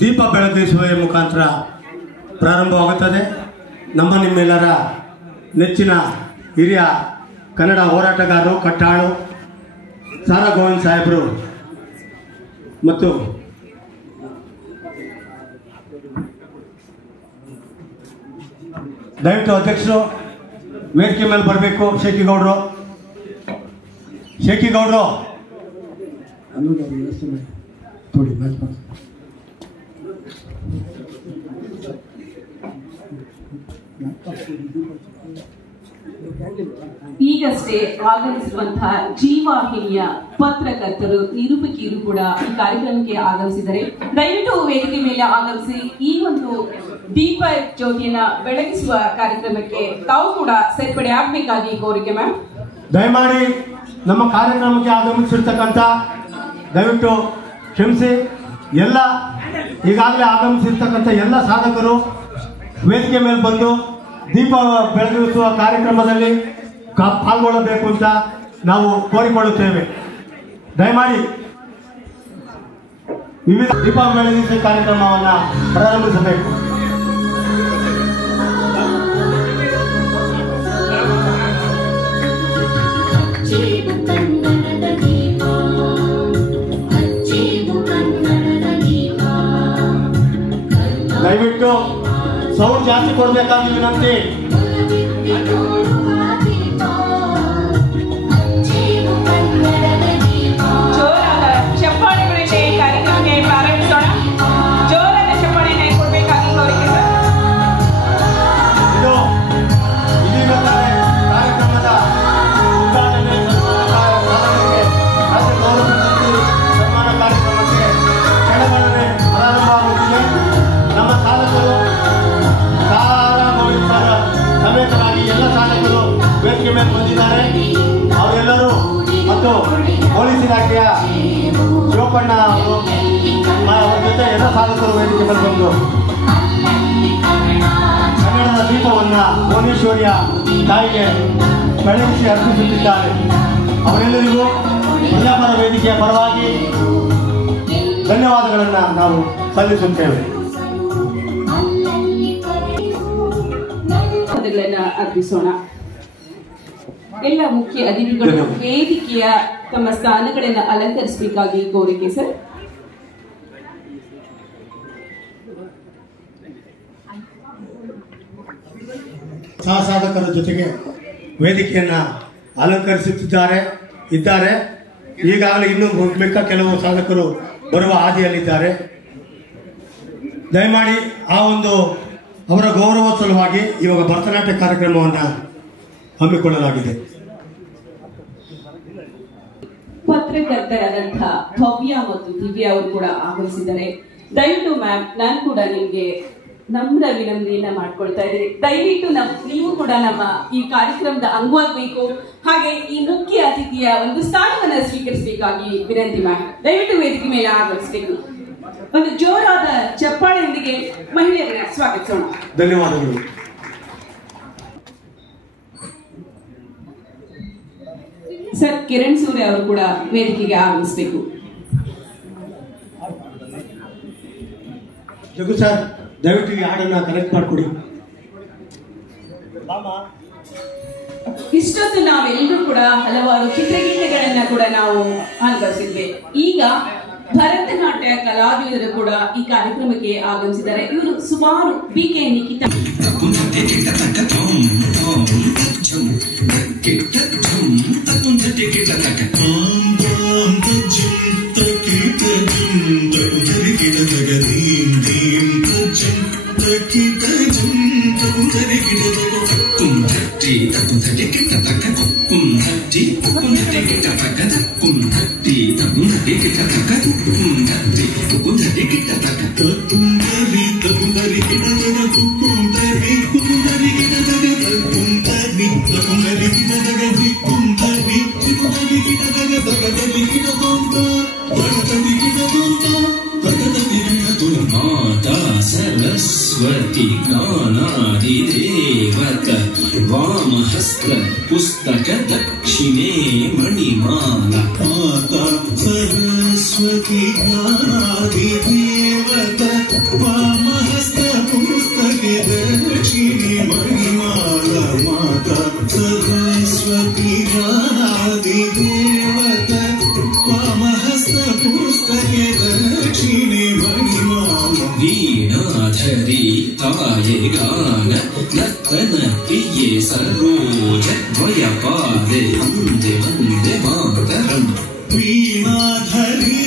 ದೀಪ ಬೆಳಗಿಸುವ ಮುಖಾಂತರ ಪ್ರಾರಂಭವಾಗುತ್ತದೆ. ನಿಮ್ಮೆಲ್ಲರ ನೆಚ್ಚಿನ ಹಿರಿಯ ಕನ್ನಡ ಹೋರಾಟಗಾರರು ಕಟ್ಟಾಳು ಸಾರಾ ಗೋವಿಂದ್ ಸಾಹೇಬರು ಮತ್ತು ದಯವಿಟ್ಟು ಅಧ್ಯಕ್ಷರು ವೇದಿಕೆ ಮೇಲೆ ಬರಬೇಕು. ಶೇಖಿಗೌಡರು ಈಗಷ್ಟೇ ಆಗಮಿಸಿರುವಂತಹ ಜೀವಾಹಿನಿಯ ಪತ್ರಕರ್ತರು ನಿರೂಪಕಿಯರು ಕೂಡ ಈ ಕಾರ್ಯಕ್ರಮಕ್ಕೆ ಆಗಮಿಸಿದ್ದಾರೆ. ದಯವಿಟ್ಟು ವೇದಿಕೆ ಮೇಲೆ ಆಗಮಿಸಿ ಈ ಒಂದು ದೀಪ ಜ್ಯೋತಿಯನ್ನ ಬೆಳಗಿಸುವ ಕಾರ್ಯಕ್ರಮಕ್ಕೆ ತಾವು ಕೂಡ ಸೇರ್ಪಡೆ ಆಗಬೇಕಾಗಿ ಕೋರಿಕೆ. ಮ್ಯಾಮ್, ದಯಮಾಡಿ ನಮ್ಮ ಕಾರ್ಯಕ್ರಮಕ್ಕೆ ಆಗಮಿಸಿರ್ತಕ್ಕಂಥ ದಯವಿಟ್ಟು ಕ್ಷಮಿಸಿ. ಎಲ್ಲ ಈಗಾಗಲೇ ಆಗಮಿಸಿರ್ತಕ್ಕಂಥ ಎಲ್ಲ ಸಾಧಕರು ವೇದಿಕೆ ಮೇಲೆ ಬಂದು ದೀಪ ಬೆಳಗಿಸುವ ಕಾರ್ಯಕ್ರಮದಲ್ಲಿ ಪಾಲ್ಗೊಳ್ಳಬೇಕು ಅಂತ ನಾವು ಕೋರಿಕೊಳ್ಳುತ್ತೇವೆ. ದಯಮಾಡಿ ವಿವಿಧ ದೀಪ ಬೆಳಗಿಸುವ ಕಾರ್ಯಕ್ರಮವನ್ನು ಪ್ರಾರಂಭಿಸಬೇಕು. ದಯವಿಟ್ಟು ಸೌಂಡ್ ಜಾಸ್ತಿ ಕೊಡಬೇಕಾಗಿ ವಿನಂತಿ. ಜೋರಾದ ಚಪ್ಪಾಳೆಗಳಿಂದ ಕಾರ್ಯಕ್ರಮಕ್ಕೆ ಪ್ರಾರಂಭಿಸೋಣ. ಜೋರಾದ ಚಪ್ಪಾಳೆಯನ್ನು ಕೊಡಬೇಕಾಗಿ ಕೋರಿಕೆ. ಇದು ಇದೀಗ ಕಾರ್ಯಕ್ರಮದ ಉದ್ಘಾಟನೆ ಸನ್ಮಾನ ಕಾರ್ಯಕ್ರಮಕ್ಕೆ ಕೆಳಗಡೆ ಪ್ರಾರಂಭವಾಗುತ್ತಿದೆ. ನಮ್ಮ ಸಾಧಕರು ಸಾರಾ ಗೋವಿಂದ್ ಸಮೇತರಾಗಿ ಎಲ್ಲ ಸಾಧಕರು ವೇದಿಕೆ ಮೇಲೆ ಬಂದಿದ್ದಾರೆ. ಅವರೆಲ್ಲರೂ ಮತ್ತು ಪೊಲೀಸ್ ಇಲಾಖೆಯ ಶಿವಪ್ಪಣ್ಣ ಅವರು ಅವರ ಜೊತೆ ಎಲ್ಲ ಸಾಧಕರು ವೇದಿಕೆ ಮೇಲೆ ಬಂದು ಕನ್ನಡದ ದೀಪವನ್ನು ಭುವನೇಶ್ವರಿಯ ತಾಯಿಗೆ ಬೆಳಗಿಸಿ ಅರ್ಪಿಸುತ್ತಿದ್ದಾರೆ. ಅವರೆಲ್ಲರಿಗೂ ಪ್ರಜಾಪರ ವೇದಿಕೆಯ ಪರವಾಗಿ ಧನ್ಯವಾದಗಳನ್ನು ನಾವು ಸಲ್ಲಿಸುತ್ತೇವೆ. ಅರ್ಪಿಸೋಣ. ಎಲ್ಲ ಮುಖ್ಯ ಅತಿಥಿಗಳು ವೇದಿಕೆಯ ತಮ್ಮ ಸ್ಥಾನಗಳನ್ನು ಅಲಂಕರಿಸಬೇಕಾಗಿ ಕೋರಿಕೆ. ಸರ್, ಸಾಧಕರ ಜೊತೆಗೆ ವೇದಿಕೆಯನ್ನ ಅಲಂಕರಿಸುತ್ತಿದ್ದಾರೆ ಇದ್ದಾರೆ. ಈಗಾಗಲೇ ಇನ್ನೂ ಮಿಕ್ಕ ಕೆಲವು ಸಾಧಕರು ಬರುವ ಹಾದಿಯಲ್ಲಿದ್ದಾರೆ. ದಯಮಾಡಿ ಆ ಒಂದು ಅವರ ಗೌರವ ಸಲುವಾಗಿ ಇವಾಗ ಭರತನಾಟ್ಯ ಕಾರ್ಯಕ್ರಮವನ್ನು ಹಮ್ಮಿಕೊಳ್ಳಲಾಗಿದೆ. ಪತ್ರಕರ್ತರಾದಂತಹ ಭವ್ಯ ಮತ್ತು ದಿವ್ಯ ಅವರು ಕೂಡ ಆಗಮಿಸಿದ್ದಾರೆ. ದಯವಿಟ್ಟು ಮ್ಯಾಮ್, ನಾನು ಕೂಡ ನಿಮಗೆ ನಮ್ರ ವಿನಂತಿಯನ್ನ ಮಾಡ್ಕೊಳ್ತಾ ಇದ್ದೀನಿ. ದಯವಿಟ್ಟು ನೀವು ಕೂಡ ನಮ್ಮ ಈ ಕಾರ್ಯಕ್ರಮದ ಅಂಗವಾಗಬೇಕು. ಹಾಗೆ ಈ ಮುಖ್ಯ ಅತಿಥಿಯ ಒಂದು ಸ್ಥಾನವನ್ನು ಸ್ವೀಕರಿಸಬೇಕಾಗಿ ವಿನಂತಿ. ಮ್ಯಾಮ್, ದಯವಿಟ್ಟು ವೇದಿಕೆ ಮೇಲೆ ಆಗಮಿಸಬೇಕು. ಒಂದು ಜೋರಾದ ಚಪ್ಪಾಳೆಯೊಂದಿಗೆ ಮಹಿಳೆಯರನ್ನ ಸ್ವಾಗತಿಸೋಣ. ಧನ್ಯವಾದಗಳು. ಸರ್, ಕಿರಣ್ ಸೂರ್ಯ ಅವರು ಕೂಡ ವೇದಿಕೆಗೆ ಆಗಮಿಸಬೇಕು. ಜಗು ಸರ್, ದಯವಿಟ್ಟು ಈ ಹಾಡನ್ನ ಕನೆಕ್ಟ್ ಮಾಡಿಕೊಡಿ. ಇಷ್ಟೊತ್ತು ನಾವೆಲ್ಲರೂ ಕೂಡ ಹಲವಾರು ಚಿತ್ರಗೀತೆಗಳನ್ನ ಕೂಡ ನಾವು ಅನುಭವಿಸಿದ್ವಿ. ಈಗ ಭರತನಾಟ್ಯ ಕಲಾವಿದರು ಕೂಡ ಈ ಕಾರ್ಯಕ್ರಮಕ್ಕೆ ಆಗಮಿಸಿದ್ದಾರೆ. ಇವರು ಸುಮಾರು ಬಿಕೆ ನಿಖಿತ माता सरस्वती ज्ञानादिदेवत वामहस्त पुस्तक दक्षिणे मणिमाला माता सरस्वती ज्ञानादिदेवत ಜ್ಞಾನಾದಿದೇವತ ವಾಮಹಸ್ತ ಪುಸ್ತಕೆ ದಕ್ಷಿಣೆ ಮಣಿಮಾಲ ವೀಣಾಧರಿ ತಾಯೆ ಗಾನ ನರ್ತನ ಪ್ರಿಯೆ ಸರೋಜ ದ್ವಯಪಾದೆ ವಂದೇ ವಂದೇ ಮಾತರಂ ವೀಣಾಧರಿ